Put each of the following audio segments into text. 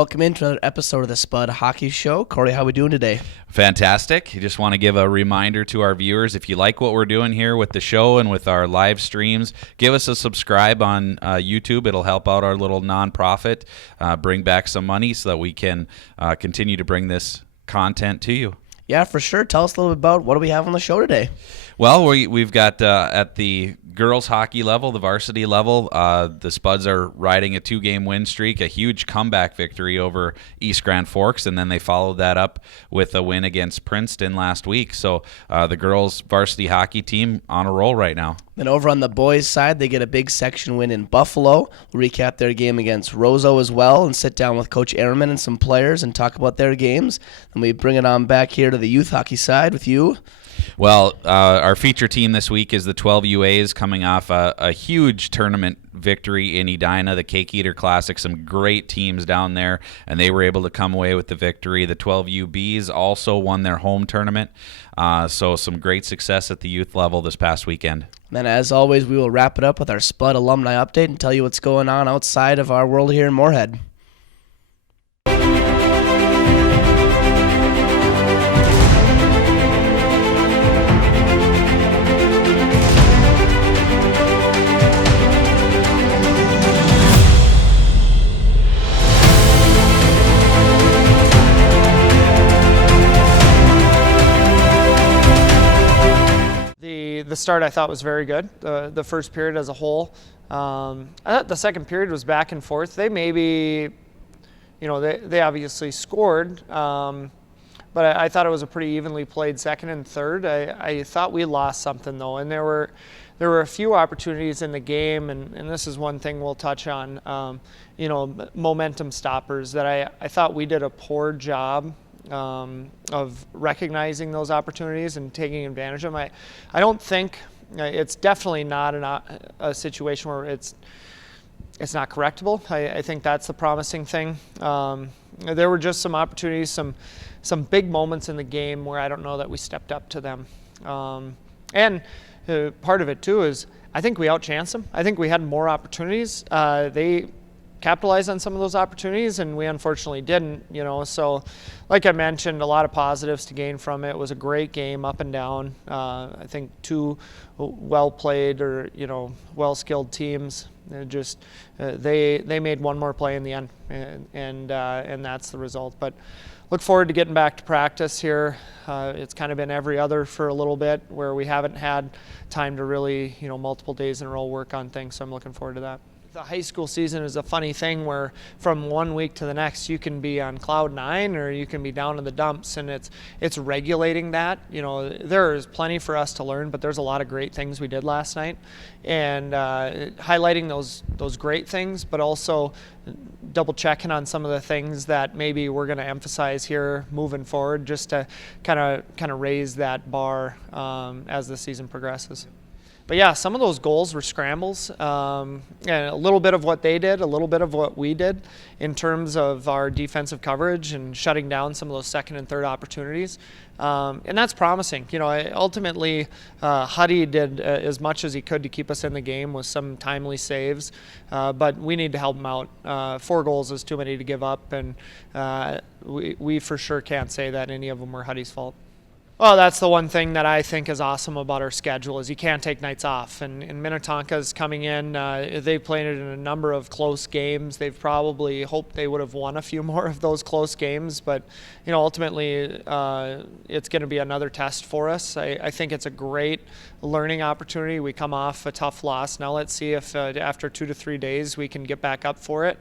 Welcome into another episode of the Spud Hockey Show. Corey, how are we doing today? Fantastic. I just want to give a reminder to our viewers, if you like what we're doing here with the show and with our live streams, give us a subscribe on YouTube. It'll help out our little nonprofit, bring back some money so that we can continue to bring this content to you. Yeah, for sure. Tell us a little bit about what do we have on the show today? Well, we've got at the girls hockey level, the varsity level, the Spuds are riding a 2-game win streak, a huge comeback victory over East Grand Forks, and then they followed that up with a win against Princeton last week. So the girls varsity hockey team on a roll right now. Then over on the boys' side, they get a big section win in Buffalo. We'll recap their game against Roseau as well and sit down with Coach Ehrman and some players and talk about their games. And we bring it on back here to the youth hockey side with you. Well, our feature team this week is the 12 UAs coming off a huge tournament victory in Edina, the Cake Eater Classic. Some great teams down there, and they were able to come away with the victory. The 12 UBs also won their home tournament, so some great success at the youth level this past weekend. Then, as always, we will wrap it up with our Spud alumni update and tell you what's going on outside of our world here in Moorhead. The start I thought was very good. The first period as a whole. I thought the second period was back and forth. They maybe, they obviously scored, but I thought it was a pretty evenly played second and third. I thought we lost something though, and there were a few opportunities in the game, and this is one thing we'll touch on. Momentum stoppers that I thought we did a poor job of recognizing those opportunities and taking advantage of them. I don't think it's definitely not a situation where it's not correctable. I think that's the promising thing. There were just some opportunities, some big moments in the game where I don't know that we stepped up to them. And part of it too is I think we outchanced them. I think we had more opportunities. They capitalized on some of those opportunities, and we unfortunately didn't, so like I mentioned, a lot of positives to gain from it. It was a great game up and down. I think two well played or well skilled teams. They made one more play in the end, and that's the result. But look forward to getting back to practice here. It's kind of been every other for a little bit where we haven't had time to really multiple days in a row work on things, so I'm looking forward to that. The high school season is a funny thing where from one week to the next you can be on cloud 9 or you can be down in the dumps, and it's regulating that. There is plenty for us to learn, but there's a lot of great things we did last night, and highlighting those great things, but also double checking on some of the things that maybe we're going to emphasize here moving forward, just to kind of raise that bar as the season progresses. But yeah, some of those goals were scrambles, and a little bit of what they did, a little bit of what we did in terms of our defensive coverage and shutting down some of those second and third opportunities. And that's promising. Ultimately, Huddy did as much as he could to keep us in the game with some timely saves, but we need to help him out. 4 goals is too many to give up, and we for sure can't say that any of them were Huddy's fault. Well, that's the one thing that I think is awesome about our schedule is you can't take nights off. And Minnetonka's coming in. They played in a number of close games. They've probably hoped they would have won a few more of those close games. But, ultimately it's going to be another test for us. I think it's a great learning opportunity. We come off a tough loss. Now let's see if after 2 to 3 days we can get back up for it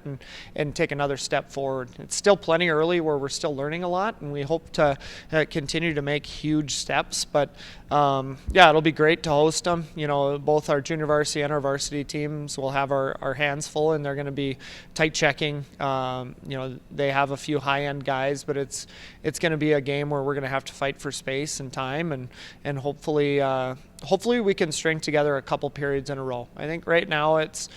and take another step forward. It's still plenty early where we're still learning a lot, and we hope to continue to make huge steps, but it'll be great to host them. Both our junior varsity and our varsity teams will have our hands full, and they're going to be tight checking. They have a few high-end guys, but it's going to be a game where we're going to have to fight for space and time, and hopefully hopefully we can string together a couple periods in a row. I think right now it's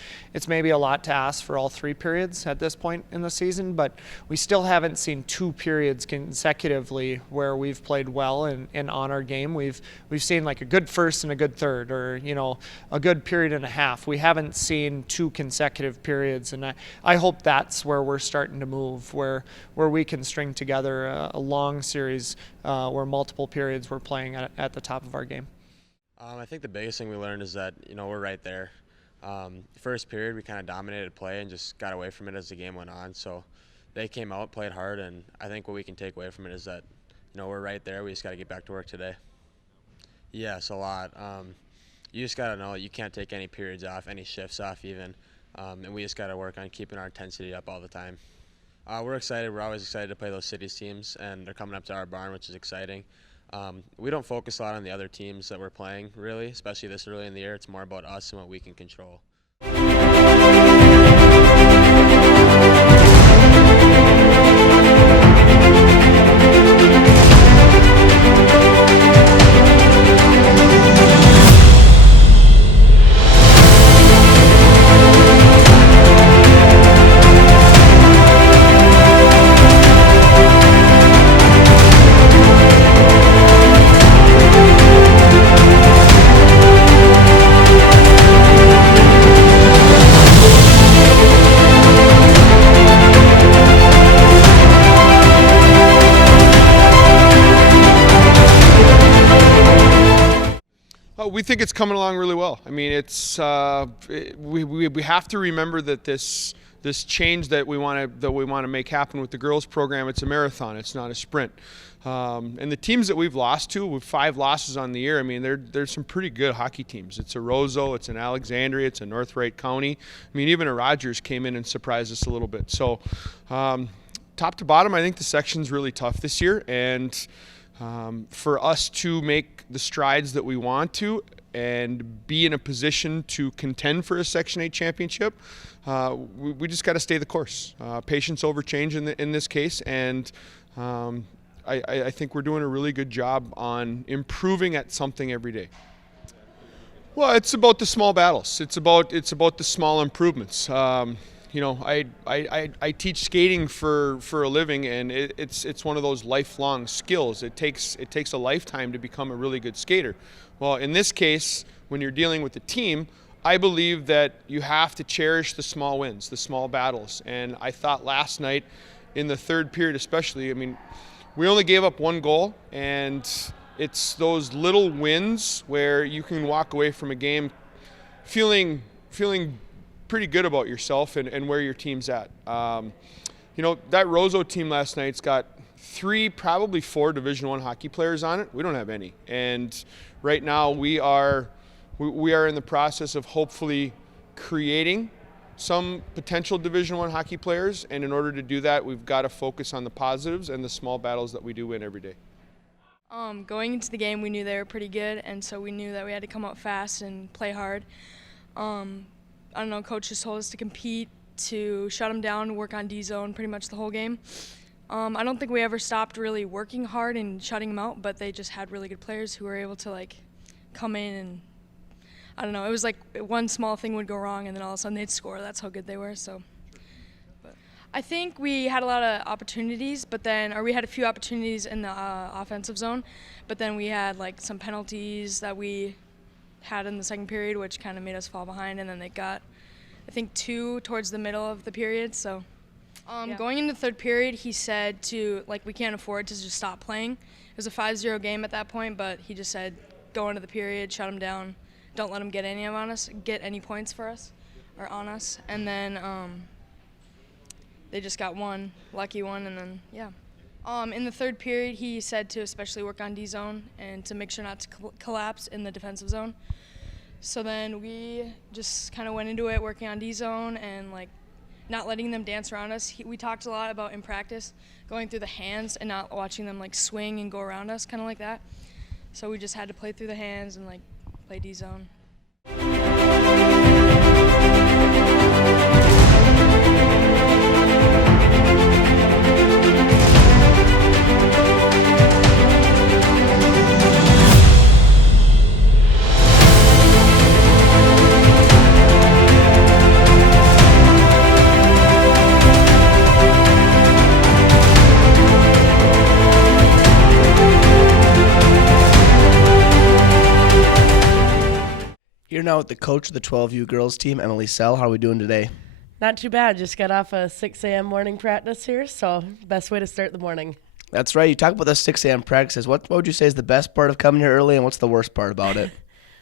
maybe a lot to ask for all 3 periods at this point in the season, but we still haven't seen 2 periods consecutively where we've played well and on our game. We've seen like a good first and a good third, or a good period and a half. We haven't seen 2 consecutive periods, and I hope that's where we're starting to move, where we can string together a long series where multiple periods we're playing at the top of our game. I think the biggest thing we learned is that, we're right there. First period, we kind of dominated play and just got away from it as the game went on. So they came out, played hard, and I think what we can take away from it is that, we're right there. We just got to get back to work today. Yes, a lot. You just got to know you can't take any periods off, any shifts off even, and we just got to work on keeping our intensity up all the time. We're excited. We're always excited to play those cities teams, and they're coming up to our barn, which is exciting. We don't focus a lot on the other teams that we're playing, really, especially this early in the year. It's more about us and what we can control. We think it's coming along really well. I mean, it's we have to remember that this change that we want to make happen with the girls program, it's a marathon. It's not a sprint. And the teams that we've lost to, with 5 losses on the year, I mean, there's some pretty good hockey teams. It's a Roseau, it's an Alexandria, it's a North Wright County. I mean, even a Rogers came in and surprised us a little bit. So, top to bottom, I think the section's really tough this year, and for us to make the strides that we want to and be in a position to contend for a Section 8 championship, we just got to stay the course. Patience over change in this case, and I think we're doing a really good job on improving at something every day. Well, it's about the small battles. It's about the small improvements. I teach skating for a living, and it's one of those lifelong skills. It takes a lifetime to become a really good skater. Well, in this case, when you're dealing with a team, I believe that you have to cherish the small wins, the small battles. And I thought last night, in the third period especially, I mean, we only gave up 1 goal, and it's those little wins where you can walk away from a game feeling pretty good about yourself and where your team's at. That Roseau team last night's got 3, probably 4 Division I hockey players on it. We don't have any. And right now we are in the process of hopefully creating some potential Division I hockey players, and in order to do that, we've got to focus on the positives and the small battles that we do win every day. Going into the game, we knew they were pretty good, and so we knew that we had to come out fast and play hard. I don't know, coach just told us to compete, to shut them down, work on D-zone pretty much the whole game. I don't think we ever stopped really working hard and shutting them out, but they just had really good players who were able to come in, and I don't know, it was like one small thing would go wrong and then all of a sudden they'd score. That's how good they were. So, but I think we had a lot of opportunities, we had a few opportunities in the offensive zone, but then we had some penalties that we had in the second period, which kind of made us fall behind, and then they got, I think, 2 towards the middle of the period. So going into the third period, he said we can't afford to just stop playing. It was a 5-0 game at that point, but he just said, go into the period, shut them down, don't let them get any points for us or on us. And then they just got 1 lucky one, and then in the third period, he said to especially work on D-zone and to make sure not to collapse in the defensive zone. So then we just kind of went into it working on D-zone and not letting them dance around us. We talked a lot about in practice going through the hands and not watching them swing and go around us, kind of like that. So we just had to play through the hands and play D-zone. You're now with the coach of the 12U girls team, Emily Sell. How are we doing today? Not too bad. Just got off a 6 a.m. morning practice here, so best way to start the morning. That's right. You talk about the 6 a.m. practices. What would you say is the best part of coming here early, and what's the worst part about it?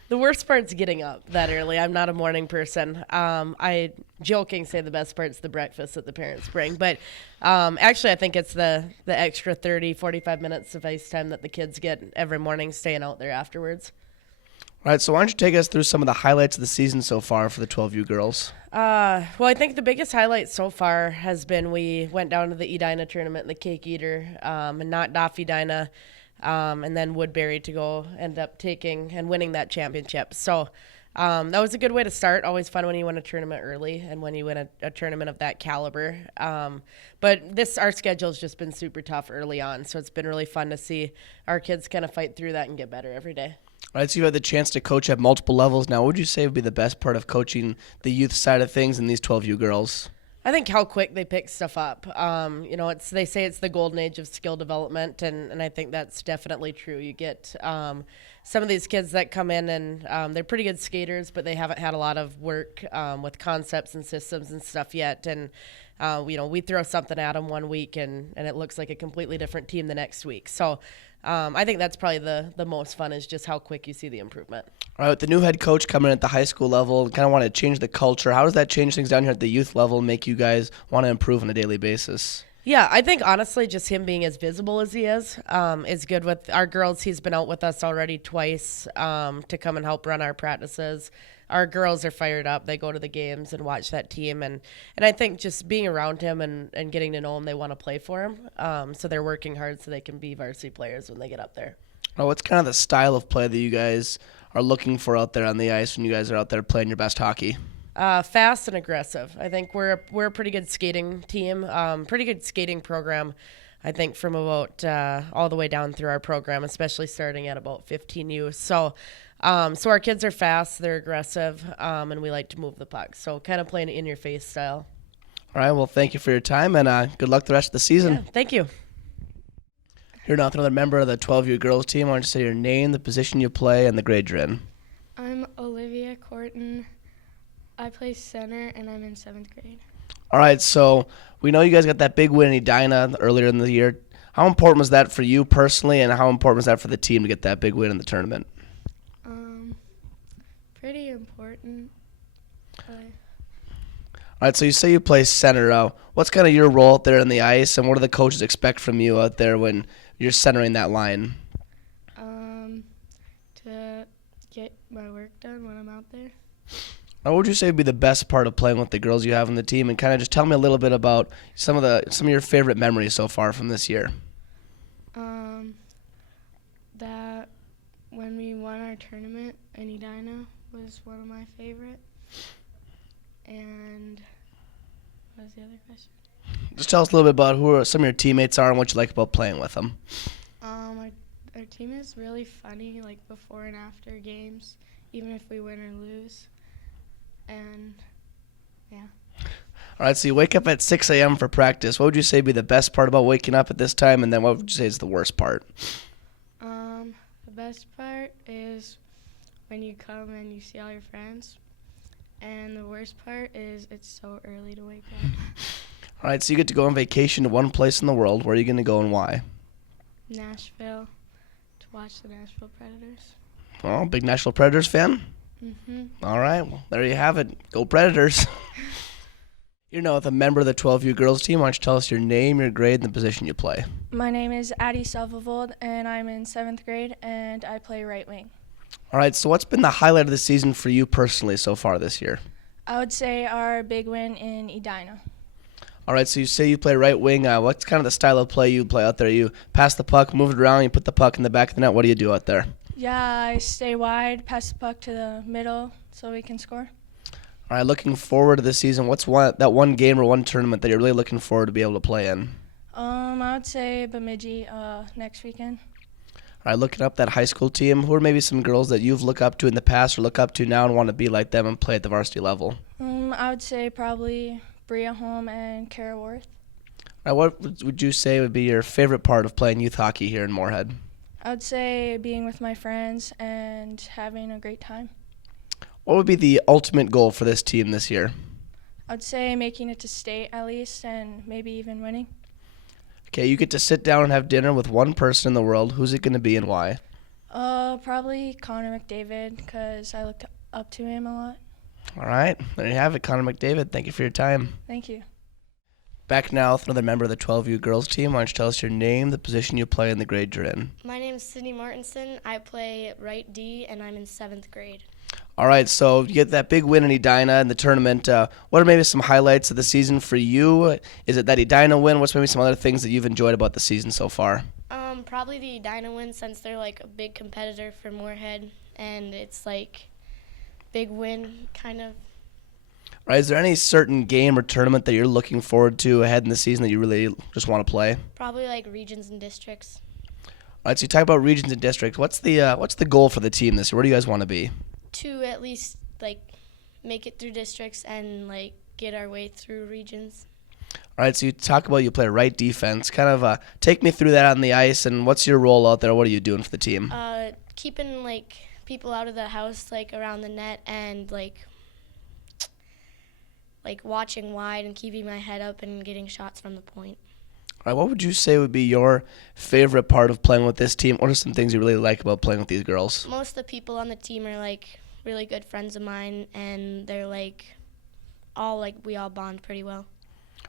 The worst part's getting up that early. I'm not a morning person. I joking say the best part's the breakfast that the parents bring, but actually I think it's the extra 30, 45 minutes of ice time that the kids get every morning staying out there afterwards. All right, so why don't you take us through some of the highlights of the season so far for the 12U girls? Well, I think the biggest highlight so far has been we went down to the Edina tournament in the Cake Eater and not Daff Edina, and then Woodbury to go end up taking and winning that championship. So that was a good way to start. Always fun when you win a tournament early and when you win a tournament of that caliber. But our schedule's just been super tough early on, so it's been really fun to see our kids kind of fight through that and get better every day. All right, so you had the chance to coach at multiple levels. Now, what would you say would be the best part of coaching the youth side of things in these 12U girls? I think how quick they pick stuff up. They say it's the golden age of skill development, and I think that's definitely true. You get some of these kids that come in and they're pretty good skaters, but they haven't had a lot of work with concepts and systems and stuff yet. And we throw something at them one week, and it looks like a completely different team the next week. So I think that's probably the most fun is just how quick you see the improvement. All right, with the new head coach coming in at the high school level, kind of want to change the culture. How does that change things down here at the youth level and make you guys want to improve on a daily basis? Yeah, I think honestly just him being as visible as he is good with our girls. He's been out with us already twice to come and help run our practices. Our girls are fired up. They go to the games and watch that team. And I think just being around him and getting to know him, they want to play for him. So they're working hard so they can be varsity players when they get up there. Well, what's kind of the style of play that you guys are looking for out there on the ice when you guys are out there playing your best hockey? Fast and aggressive. I think we're a pretty good skating team, pretty good skating program. I think from about all the way down through our program, especially starting at about 15U. So our kids are fast, they're aggressive, and we like to move the puck. So kind of playing it in your face style. All right. Well, thank you for your time, and good luck the rest of the season. Yeah, thank you. You're now another member of the 12U girls team. I want you to say your name, the position you play, and the grade you're in. I'm Olivia Corton. I play center, and I'm in 7th grade. All right, so we know you guys got that big win in Edina earlier in the year. How important was that for you personally, and how important was that for the team to get that big win in the tournament? Pretty important. All right, so you say you play center. What's kind of your role out there on the ice, and what do the coaches expect from you out there when you're centering that line? To get my work done when I'm out there. What would you say would be the best part of playing with the girls you have on the team, and kind of just tell me a little bit about some of your favorite memories so far from this year? That when we won our tournament in Edina was one of my favorite. And what was the other question? Just tell us a little bit about who some of your teammates are and what you like about playing with them. Our team is really funny, like before and after games, even if we win or lose. And yeah. All right, so you wake up at 6 a.m. for practice. What would you say would be the best part about waking up at this time, and then what would you say is the worst part? The best part is when you come and you see all your friends. And the worst part is it's so early to wake up. All right, so you get to go on vacation to one place in the world. Where are you going to go and why? Nashville, to watch the Nashville Predators. Oh, big Nashville Predators fan? Mm-hmm. All right, well, there you have it. Go Predators. You're now with a member of the 12U girls team. Why don't you tell us your name, your grade, and the position you play? My name is Addie Selvovold, and I'm in 7th grade, and I play right wing. All right, so what's been the highlight of the season for you personally so far this year? I would say our big win in Edina. All right, so you say you play right wing. What's kind of the style of play you play out there? You pass the puck, move it around, you put the puck in the back of the net. What do you do out there? Yeah, I stay wide, pass the puck to the middle so we can score. All right, looking forward to this season, what's that one game or one tournament that you're really looking forward to be able to play in? I would say Bemidji next weekend. All right, looking up that high school team, who are maybe some girls that you've looked up to in the past or look up to now and want to be like them and play at the varsity level? I would say probably Bria Holm and Kara Worth. All right, what would you say would be your favorite part of playing youth hockey here in Moorhead? I would say being with my friends and having a great time. What would be the ultimate goal for this team this year? I'd say making it to state at least and maybe even winning. Okay, you get to sit down and have dinner with one person in the world. Who's it going to be and why? Probably Connor McDavid because I looked up to him a lot. All right, there you have it, Connor McDavid. Thank you for your time. Thank you. Back now with another member of the 12U girls team. Why don't you tell us your name, the position you play, and the grade you're in? My name is Sydney Martinson. I play right D, and I'm in 7th grade. All right, so you get that big win in Edina in the tournament. What are maybe some highlights of the season for you? Is it that Edina win? What's maybe some other things that you've enjoyed about the season so far? Probably the Edina win, since they're like a big competitor for Moorhead, and it's like big win kind of. Right, is there any certain game or tournament that you're looking forward to ahead in the season that you really just want to play? Probably like regions and districts. All right, so you talk about regions and districts. What's the goal for the team this year? Where do you guys want to be? To at least like make it through districts and like get our way through regions. All right, so you talk about you play right defense. Kind of take me through that on the ice, and what's your role out there? What are you doing for the team? Keeping like people out of the house, like around the net, and like watching wide and keeping my head up and getting shots from the point. All right, what would you say would be your favorite part of playing with this team? What are some things you really like about playing with these girls? Most of the people on the team are like really good friends of mine, and they're like we all bond pretty well.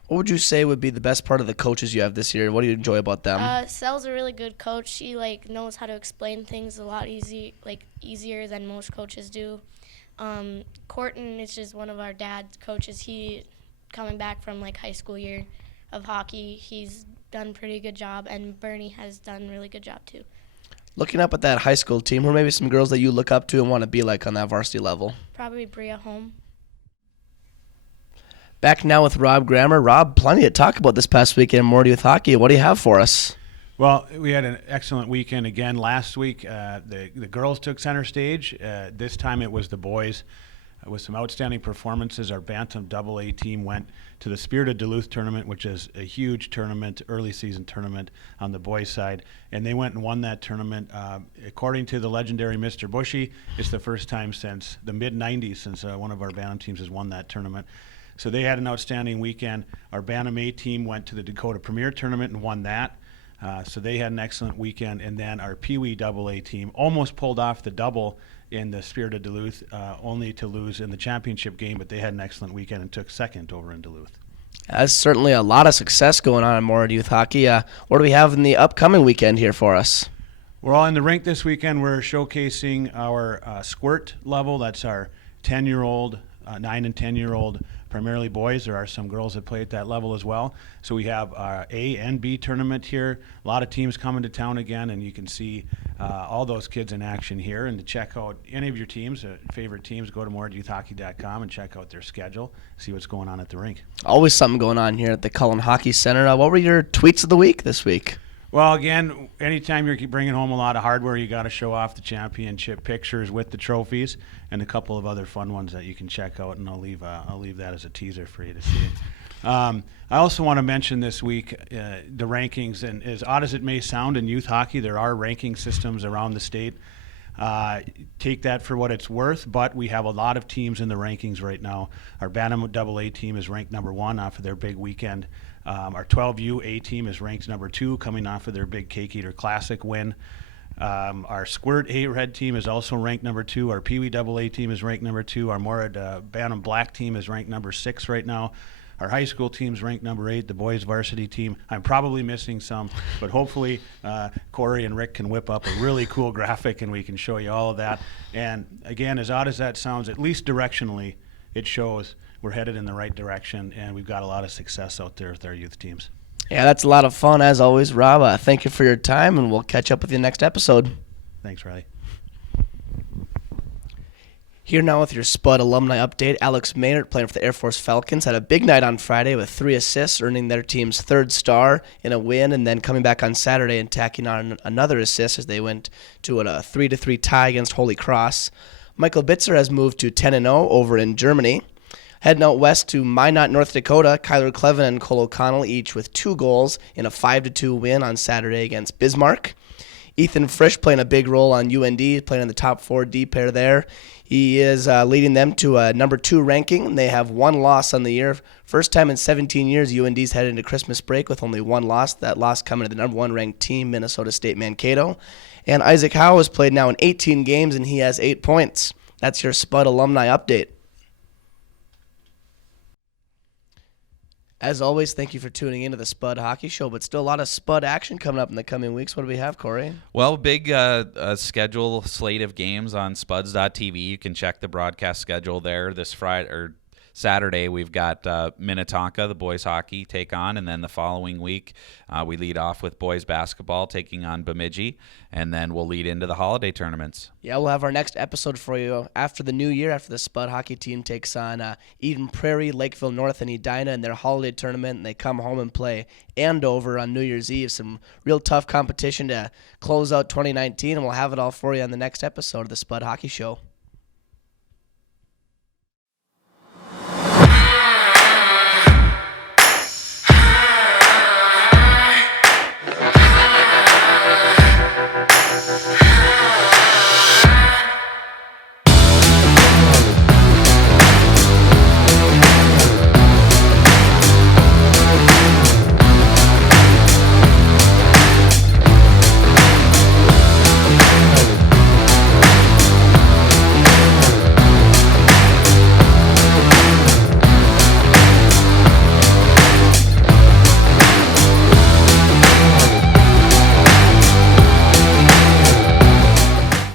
What would you say would be the best part of the coaches you have this year? What do you enjoy about them? Sel's a really good coach. She like knows how to explain things a lot easier than most coaches do. Corton is just one of our dad's coaches. He coming back from like high school year of hockey. He's done a pretty good job, and Bernie has done a really good job too. Looking up at that high school team, who are maybe some girls that you look up to and want to be like on that varsity level? Probably Bria Home. Back now with Rob Grammer. Rob, plenty to talk about this past weekend in Moorhead Youth Hockey. What do you have for us? Well, we had an excellent weekend again last week. The girls took center stage. This time it was the boys. With some outstanding performances, our Bantam AA team went to the Spirit of Duluth tournament, which is a huge tournament, early season tournament on the boys' side, and they went and won that tournament. According to the legendary Mr. Bushy, it's the first time since the mid-'90s since one of our Bantam teams has won that tournament. So they had an outstanding weekend. Our Bantam A team went to the Dakota Premier tournament and won that. So they had an excellent weekend. And then our Pee Wee AA team almost pulled off the double in the Spirit of Duluth, only to lose in the championship game, but they had an excellent weekend and took second over in Duluth. That's certainly a lot of success going on in Moorhead Youth Hockey. What do we have in the upcoming weekend here for us? We're all in the rink this weekend. We're showcasing our squirt level. That's our 10-year-old, 9 and 10-year-old, primarily boys. There are some girls that play at that level as well. So we have our A and B tournament here. A lot of teams coming to town again, and you can see all those kids in action here. And to check out any of your teams, favorite teams, go to moorheadyouthhockey.com and check out their schedule, see what's going on at the rink. Always something going on here at the Cullen Hockey Center. What were your tweets of the week this week? Well, again, anytime you're bringing home a lot of hardware, you got to show off the championship pictures with the trophies and a couple of other fun ones that you can check out, and I'll leave that as a teaser for you to see. I also want to mention this week the rankings, and as odd as it may sound in youth hockey, there are ranking systems around the state. Take that for what it's worth, but we have a lot of teams in the rankings right now. Our Bantam AA team is ranked number 1 off of their big weekend. Our 12U A team is ranked number 2, coming off of their big Cake Eater Classic win. Our Squirt A Red team is also ranked number 2. Our Pee Wee AA team is ranked number 2. Our Moorhead Bantam Black team is ranked number 6 right now. Our high school team's ranked number 8. The boys varsity team, I'm probably missing some, but hopefully Corey and Rick can whip up a really cool graphic and we can show you all of that. And again, as odd as that sounds, at least directionally, it shows we're headed in the right direction, and we've got a lot of success out there with our youth teams. Yeah, that's a lot of fun as always, Rob. Thank you for your time, and we'll catch up with you next episode. Thanks, Riley. Here now with your Spud alumni update. Alex Maynard, playing for the Air Force Falcons, had a big night on Friday with 3 assists, earning their team's 3rd star in a win, and then coming back on Saturday and tacking on another assist as they went to a 3-3 tie against Holy Cross. Michael Bitzer has moved to 10-0 over in Germany. Heading out west to Minot, North Dakota, Kyler Clevin and Cole O'Connell each with 2 goals in a 5-2 win on Saturday against Bismarck. Ethan Frisch playing a big role on UND, playing in the top 4 D pair there. He is leading them to a number 2 ranking, and they have 1 loss on the year. First time in 17 years, UND's headed into Christmas break with only 1 loss. That loss coming to the number 1 ranked team, Minnesota State Mankato. And Isaac Howe has played now in 18 games, and he has 8 points. That's your Spud alumni update. As always, thank you for tuning into the Spud Hockey Show, but still a lot of Spud action coming up in the coming weeks. What do we have, Corey? Well, big schedule slate of games on spuds.tv. You can check the broadcast schedule there. This Friday or Saturday, we've got Minnetonka, the boys hockey, take on, and then the following week we lead off with boys basketball taking on Bemidji, and then we'll lead into the holiday tournaments. Yeah, we'll have our next episode for you after the new year, after the Spud hockey team takes on Eden Prairie, Lakeville North, and Edina in their holiday tournament, and they come home and play Andover on New Year's Eve. Some real tough competition to close out 2019, and we'll have it all for you on the next episode of the Spud Hockey Show.